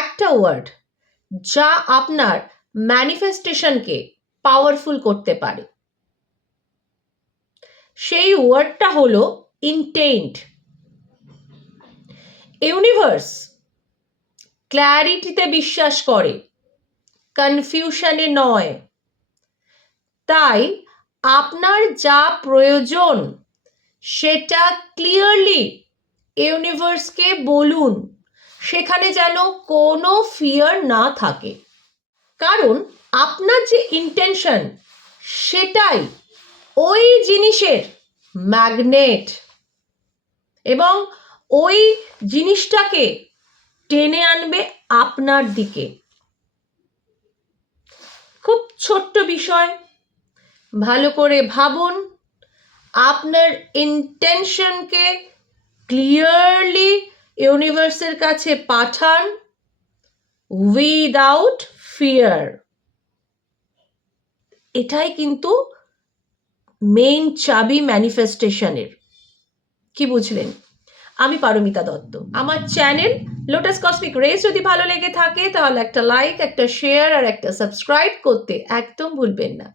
একটা ওয়ার্ড যা আপনার ম্যানিফেস্টেশনকে পাওয়ারফুল করতে পারে। সেই ওয়ার্ডটা হলো ইন্টেন্ট। ইউনিভার্স ক্ল্যারিটিতে বিশ্বাস করে, কনফিউশনে নয়। তাই আপনার যা প্রয়োজন সেটা ক্লিয়ারলি ইউনিভার্সকে বলুন, সেখানে যেন কোনো ফিয়ার না থাকে। কারণ আপনার যে ইন্টেনশন সেটাই ওই জিনিসের ম্যাগনেট এবং ওই জিনিসটাকে টেনে আনবে আপনার দিকে। খুব ছোট্ট বিষয়, ভালো করে ভাবুন, আপনার ইন্টেনশনকে ক্লিয়ারলি ইউনিভার্সের কাছে পাঠান উইদাউট ফিয়ার। এটাই কিন্তু মেইন চাবি ম্যানিফেস্টেশনের। কি বুঝলেন? আমি পারমিতা দত্ত। আমার চ্যানেল লোটাস কসমিক রেস যদি ভালো লেগে থাকে তাহলে একটা লাইক, একটা শেয়ার আর একটা সাবস্ক্রাইব করতে একদম ভুলবেন না।